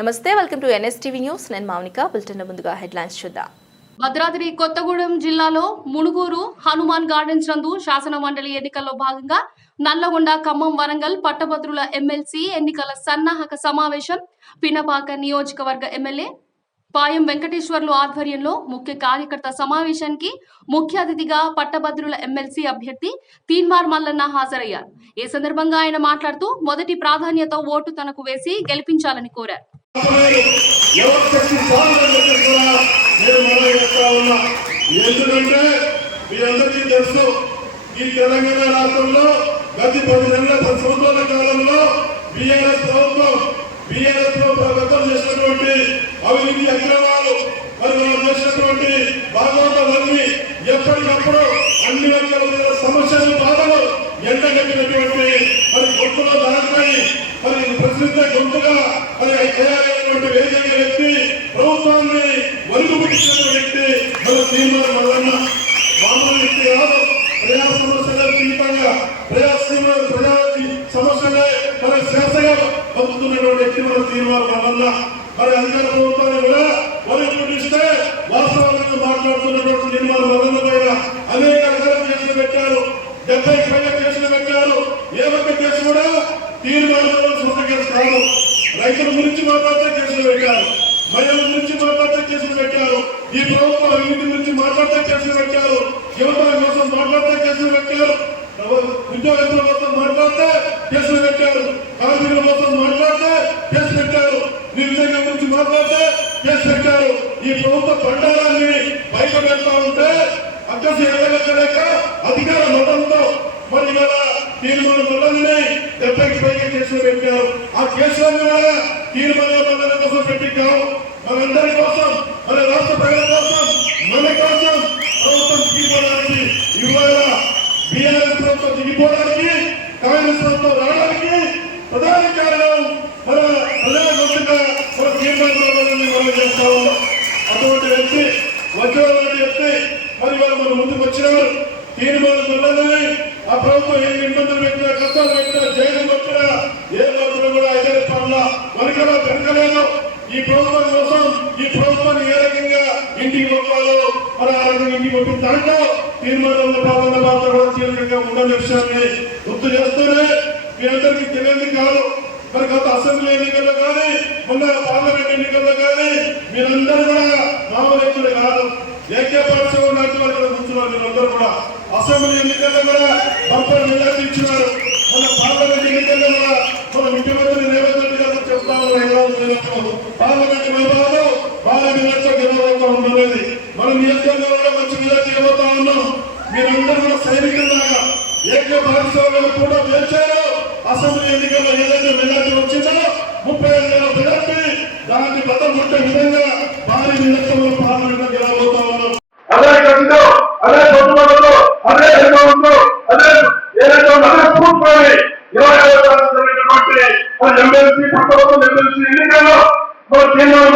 నమస్తే welcome to NSTV news. నేను Mounika bulletin ముందుగా హెడ్లైన్స్ చూద్దాం. భద్రాద్రి కొత్తగూడెం జిల్లాలో మునుగూరు హనుమాన్ గార్డెన్స్ నందు శాసన మండలి ఎన్నికల్లో భాగంగా నల్లగొండ ఖమ్మం వరంగల్ పట్టభద్రుల ఎమ్మెల్సీ ఎన్నికల సన్నాహక సమావేశం పినపాక నియోజకవర్గ ఎమ్మెల్యే పాయం వెంకటేశ్వర్లు ఆధ్వర్యంలో ముఖ్య కార్యకర్త సమావేశానికి ముఖ్య అతిథిగా పట్టభద్రుల ఎమ్మెల్సీ అభ్యర్థి తీన్మార్ మల్లన్న హాజరయ్యారు. ఈ సందర్భంగా ఆయన మాట్లాడుతూ మొదటి ప్రాధాన్యత ఓటు తనకు వేసి గెలిపించాలని కోరారు. ఈ తెలంగాణ రాష్ట్రంలో గత పది నెలల పది సంవత్సరాల కాలంలో బీఆర్ఎస్ ప్రభుత్వం బీఆర్ఎస్ ప్రభుత్వం చేసినటువంటి అవినీతి అక్రమాలు మరి మనం చేసినటువంటి భాగవతాలన్నీ ఎప్పటికప్పుడు అన్ని రకాల సమస్యలు బాధలు ఎండగట్టినటువంటి మరి గొప్పలో దానిపై మరి ప్రసిద్ధ గొంతుగా మరి తయారైనటువంటి వేదిక వ్యక్తి ప్రభుత్వాన్ని వరుగుబుట్టించిన వ్యక్తి మన తీర్మానం వల్లన్న మామూలు వ్యక్తి కాదు. పొందుతున్నటువంటి తిరుమల మన వల్ల మరి అధికార ప్రభుత్వాన్ని కూడా వరుగుబుట్టిస్తే వాస్తవాలను మాట్లాడుతున్నటువంటి తీర్మానం వల్ల పైన అనేక రకాల కేసులు పెట్టారు. డెబ్బై పైగా కేసులు పెట్టారు. ఏ ఒక్క కేసు కూడా తీర్మానంలో సొంత కేసు కాదు. రైతుల గురించి మాట్లాడితే కేసులు పెట్టారు. మహిళల గురించి మాట్లాడితే కేసులు పెట్టారు. ఈ ప్రభుత్వం అభివృద్ధి గురించి మాట్లాడితే కేసులు పెట్టారు. యువత కోసం మాట్లాడితే కేసులు పెట్టారు. ఉద్యోగస్తుల కోసం మాట్లాడితే కేసులు పెట్టారు. కార్మికుల కోసం పెట్టారు నిరుద్యోగం గురించి మాట్లాడితే కేసు పెట్టారు ఈ ప్రభుత్వ బండారాన్ని బయట పెడతా ఉంటే అక్కసి ఎల్లగట్టలేక అధికార మతంతో మరి ఇవాళ తీర్మానం వల్లనే డెబ్బైకి పైగా కేసులు పెట్టారు. ఆ కేసులన్నీ కూడా తీర్మాన మండలి కోసం పెట్టించాము మనందరి కోసం మన రాష్ట్ర ప్రజల కోసం మన కోసం ప్రభుత్వం దిగిపోవడానికి ఇవాళ బీఆర్ఎస్ ప్రభుత్వం దిగిపోవడానికి కాంగ్రెస్ ప్రభుత్వం రావడానికి ప్రధాన కారణం మన ప్రజల గొంతుగా మన తీర్మానం మనం చేస్తా ఉన్నాం అటువంటి వ్యక్తి వచ్చినటువంటి వ్యక్తి ప్రభుత్వం ముందుకు వచ్చినారు తీర్మానం వల్లనే ఆ ప్రభుత్వం ఏ ఇబ్బందులు పెట్టినా కష్టాలు పెట్టినా జైలు పెట్టినా ఏ మాత్రం కూడా అయితే పనుల వెనకలో వెనకలేదు ఈ ప్రభుత్వం కోసం ఈ ప్రభుత్వాన్ని ఏ రకంగా ఇంటికి పంపాలో మరి ఆ రకంగా ఇంటికి పంపిన దాంట్లో తీర్మానంలో పాల్గొన్న పాత్ర కూడా కీలకంగా ఉండాలి విషయాన్ని గుర్తు చేస్తూనే మీ అందరికీ తెలియదు కాదు. మరి గత అసెంబ్లీ ఎన్నికల్లో కానీ మొన్న పార్లమెంట్ ఎన్నికల్లో కానీ మీరందరూ కూడా మామూలు కాదు. ఏకే పార్టీ కూర్చున్నారు మీరందరూ కూడా. అసెంబ్లీ ఎన్నికల్లో కూడా బంపర్ మెజార్టీ ఇచ్చినారు. మన పార్లమెంట్ ఎన్నికల్లో కూడా మన ముఖ్యమంత్రి రేవంత్ రెడ్డి గారు చెప్తా ఉన్నారు పార్లమెంట్ విభాగంలో బాగా మెజార్టీ గెలవబోతా ఉన్నది మన నియోజకవర్గంలో మంచి మెజార్టీ ఇవ్వబోతా ఉన్నాం. మీరందరూ కూడా సైనికులాగా ఏకే భాగస్వామ్యం కూడా గెలిచారు. అసెంబ్లీ ఎన్నికల్లో ఏదైతే మెజార్టీ వచ్చిందో ముప్పై ఐదు వేల మెజార్టీ దాన్ని బతం విధంగా భారీ మెజార్టీలో పార్లమెంట్ గెలవబోతా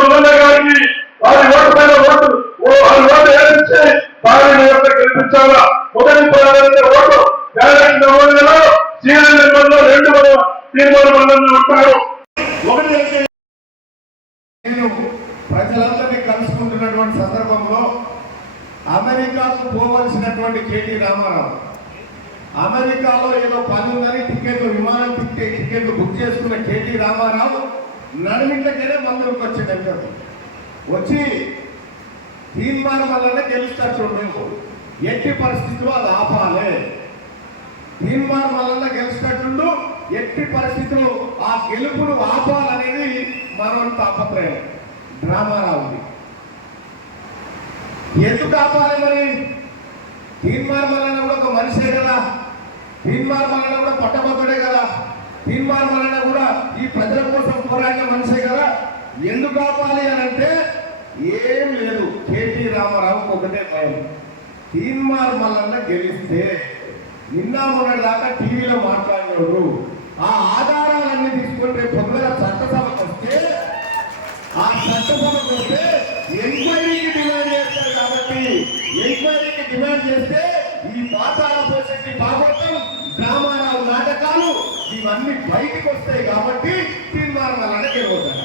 మన గారికి వారి ఓటు ఓటు వారి ఓటు గెలిపించాలా? మొదటి ప్రధాన ఓటు నమోదులో రెండు ఉంటారు. ఒకటి నేను ప్రజలందరినీ కలుసుకుంటున్నటువంటి సందర్భంలో అమెరికాకు పోవలసినటువంటి కేటీ రామారావు అమెరికాలో ఏదో పని ఉందని టికెట్లు విమానం టికెట్ టికెట్లు బుక్ చేసుకున్న కేటీ రామారావు నడిమింటకేనే మందులకు వచ్చిందంటే వచ్చి తీర్మానం వల్లనే గెలుస్తారు మేము ఎట్టి పరిస్థితిలో అది ఆపాలి. తీర్మానం వల్ల గెలిచినట్టుండు ఎట్టి పరిస్థితులు ఆ గెలుపును ఆపాలనేది మనం తాపత్రయం డ్రామారావుది ఎందుకు ఆపాలి మరి? తీర్మానం వలన కూడా ఒక మనిషే కదా. తీర్మానం వలన కూడా పట్టభద్రుడే కదా. తీర్మానం వలన కూడా ఈ ప్రజలకు కోసం మనిషే కదా. ఎందుకు ఆపాలి అని అంటే ఏం లేదు. కేటీ రామారావుకి ఒకటే భయం. తీన్మార్ మల్లన్న గెలిస్తే నిన్న మొన్నటి దాకా టీవీలో మాట్లాడినోడు ఆ ఆధారాలన్నీ తీసుకుంటే పొద్దున చట్టసభకు వస్తే ఆ చట్టసభకు వస్తే ఎంక్వైరీకి డిమాండ్ చేస్తారు కాబట్టి ఎంక్వైరీకి డిమాండ్ చేస్తే ఈ పాతాల పోషకి భాగవతం డ్రామారావు నాటకాలు ఇవన్నీ బయటకు వస్తాయి కాబట్టి తీర్మానం వలన గెలవుతారు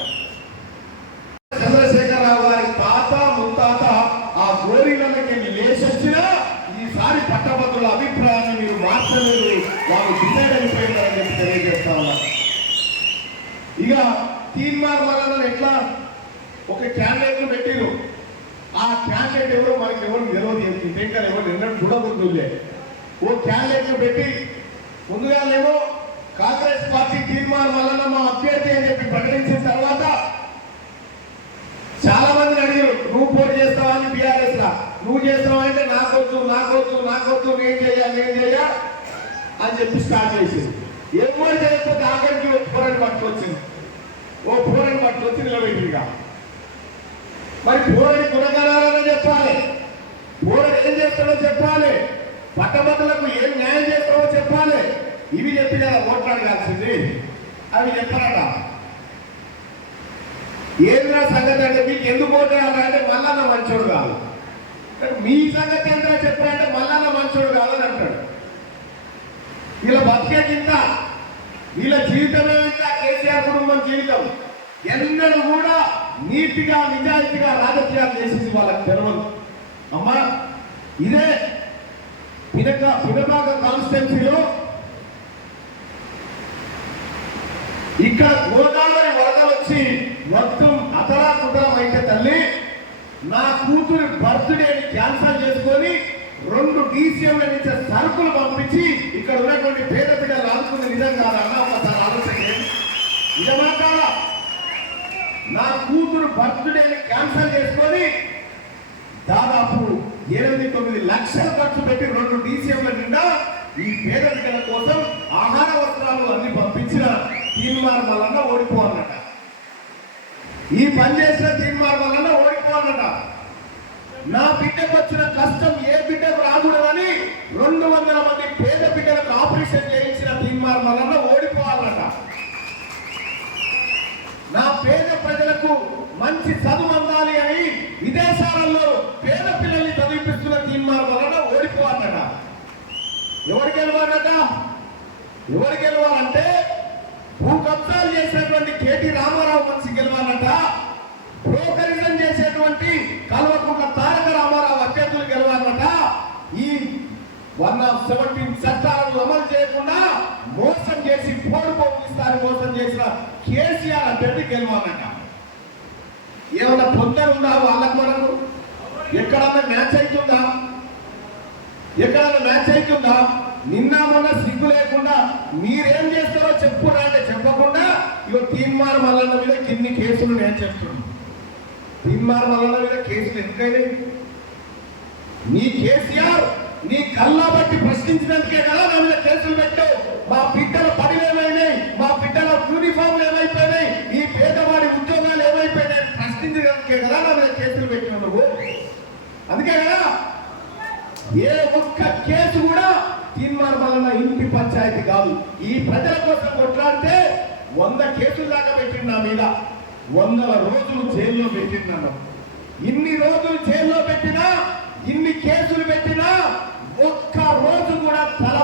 రామారావు గారి తాత ముత్తాత ఆ గోరీలకి లేచొచ్చినా ఈసారి పట్టభద్రుల అభిప్రాయాన్ని మీరు మార్చలేదు వాళ్ళు డిసైడ్ అయిపోయిందని చెప్పి తెలియజేస్తా ఉన్నారు ఇక తీర్మానం వలన ఎట్లా? ఒక క్యాండిడేట్ పెట్టిరు ఆ క్యాండిడేట్ ఎవరో మనకి ఎవరు తెలియదు ఇంకా ఎవరు నిన్న చూడకూడదులే ఓ క్యాండిడేట్ పెట్టి ముందుగానేమో కాంగ్రెస్ పార్టీ తీర్మానం వలన మా అభ్యర్థి అని చెప్పి ప్రకటించిన తర్వాత చాలా మంది అడిగారు నువ్వు పోటీ చేస్తావా అని బీఆర్ఎస్ లా నువ్వు చేస్తావా అంటే నాకొద్దు నాకొద్దు నాకొద్దు నేను చేయాలి నేను చేయాలి అని చెప్పి స్టార్ట్ చేసింది. ఎవరు చేయకపోతే ఆఖరికి ఒప్పుకోరని పట్టుకొచ్చింది? ఓ పోరని పట్టుకొచ్చి నిలబెట్టిగా మరి పూరని గుణగణాలని చెప్పాలి. పూరని ఏం చేస్తాడో చెప్పాలి. పట్టభద్రులకు ఏం న్యాయం చేస్తాడో చెప్పాలి. ఇవి చెప్పి కదా ఓట్లాడగాల్సింది అవి చెప్పారట ఏంద్రా సంగతి అంటే మీకు ఎందుకు ఓటేయాలంటే మళ్ళా మంచోడు కాదు. మీ సంగతి ఏంద్రా చెప్పారంటే మళ్ళా మంచోడు కాదు అని అంటాడు. వీళ్ళ బతికే కింద వీళ్ళ జీవితమే కేసీఆర్ కుటుంబం జీవితం. ఎన్నడూ కూడా నీటిగా నిజాయితీగా రాజకీయాలు చేసింది వాళ్ళకి తెలవదు. అమ్మా ఇదే పిడక పినపాక కాన్స్టిట్యున్సీలో ఇక్కడ గోదావరి వరద వచ్చి మొత్తం అతరాకుతరం అయితే తల్లి నా కూతురి బర్త్డేని క్యాన్సల్ చేసుకొని రెండు డీసీఎంల నుంచి సరుకులు పంపించి ఇక్కడ ఉన్నటువంటి పేద పిల్లలు ఆదుకునే నిజంగా అన్న ఒక నిజమా కాదా నా కూతురు బర్త్డేని క్యాన్సల్ చేసుకొని దాదాపు ఎనిమిది తొమ్మిది లక్షలు ఖర్చు పెట్టి రెండు డీసీఎంల నిండా ఈ పేద బిడ్డల కోసం ఆహార వస్త్రాలు అన్ని పంపించిన తీన్మార్ వలన ఓడిపోవాలన్నట ఈ పని చేసిన తీన్మార్ వలన ఓడిపోవాలన్నట నా బిడ్డకు వచ్చిన కష్టం ఏ బిడ్డకు రాకూడదని రెండు వందల మంది పేద బిడ్డలకు ఆపరేషన్ చేయించిన తీన్మార్ వలన ఓడిపోవాలన్నట నా పేద ప్రజలకు మంచి చదువు అందాలి అని విదేశాలలో పేద పిల్లల్ని చదివిపిస్తున్న తీర్మానం వలన ఓడిపోవాలట. ఎవరు గెలవాలట? ఎవరు గెలవాలంటే భూ కబ్జాలు చేసినటువంటి కేటీ రామారావు మనిషి గెలవాలట బ్రోకరిజం చేసేటువంటి కల్వకుంట్ల తారక రామారావు అభ్యర్థులు గెలవాలట ఈ వన్ ఆఫ్ సెవెంటీన్ చట్టాలను అమలు చేయకుండా మోసం చేసి పోడు పోగిస్తారని మోసం చేసిన కేసీఆర్ అభ్యర్థి గెలవాలట ఏమైనా పొందరు ఉందా వాళ్ళకు మనకు ఎక్కడన్నా మ్యాచ్ అవుతుందా ఎక్కడన్నా మ్యాచ్ అవుతుందా నిన్న మొన్న సిగ్గు లేకుండా మీరేం చేస్తారో చెప్పురా అంటే చెప్పకుండా ఇక తీన్మార్ మల్లన్న మీద కిన్ని కేసులు నేను చెప్తున్నాను తీన్మార్ మల్లన్న మీద కేసులు ఎందుకైనా నీ కేసీఆర్ నీ కల్లా బట్టి ప్రశ్నించినందుకే కదా నా మీద కేసులు పెట్టావు. మా బిడ్డల పనులు ఏమైనాయి మా బిడ్డల యూనిఫామ్లు ఏమైపోయినాయి ఈ పేదవాడి ఉద్యోగాలు ఏమైపోయినాయి ప్రశ్నించినందుకే కదా నా మీద కేసులు పెట్టినావు నువ్వు అందుకే కదా ఏ ఒక్క కేసు కూడా తీర్మాన వలన ఇంటి పంచాయతీ కాదు. ఈ ప్రజల కోసం కొట్లాడితే వంద కేసులు దాకా పెట్టిండు నా మీద. వందల రోజులు జైల్లో పెట్టిండు నన్ను. ఇన్ని రోజులు జైల్లో పెట్టినా ఇన్ని కేసులు పెట్టినా ఒక్క రోజు కూడా తల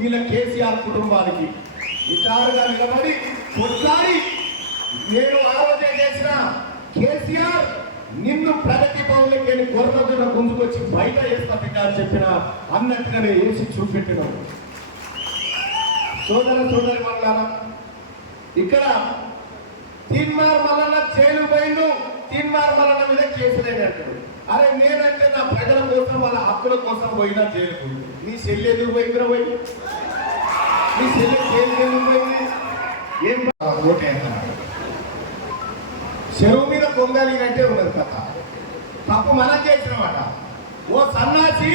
వీళ్ళ కేసీఆర్ కుటుంబానికి. విచారుగా నిలబడి కొట్లాడి నేను ఆలోచన చేసిన కేసీఆర్ నిన్ను ప్రగతి భవన్లకి గొర్రెల ముందుకొచ్చి బయట వేస్తా బిడ్డ అని చెప్పిన అన్నట్టుగానే వేసి చూపెట్టినాడు. సోదర సోదరి మల్లారా ఇక్కడ తిన్మార్ మల్లన్న జైలు పోయిండు తిన్మార్ మల్లన్న మీద కేసు లేదంటాడు అరే నేనంటే నా ప్రజల కోసం వాళ్ళ హక్కుల కోసం పోయినా జైలు పోయింది నీ చెల్లి ఎందుకు పోయిందిరా పోయి? నీ చెల్లి జైలు ఎందుకు పోయింది? ఏం ఓటే చెరువు మీద పొంగలినట్టే ఉన్నది కథ. తప్పు మనం చేసినమాట ఓ సన్నాసి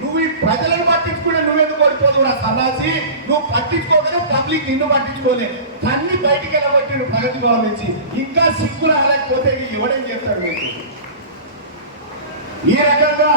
నువ్వు ఈ ప్రజలను పట్టించుకుంటే నువ్వెందుకు ఎందుకు నా సన్నాసి నువ్వు పట్టించుకోకుండా పబ్లిక్ నిన్ను పట్టించుకోలే. తన్ని బయటికి వెళ్ళబట్టి ప్రగతి భవన్ నుంచి. ఇంకా సిగ్గు రాలేకపోతే ఎవడేం చేస్తాడు మీకు ఈ రకంగా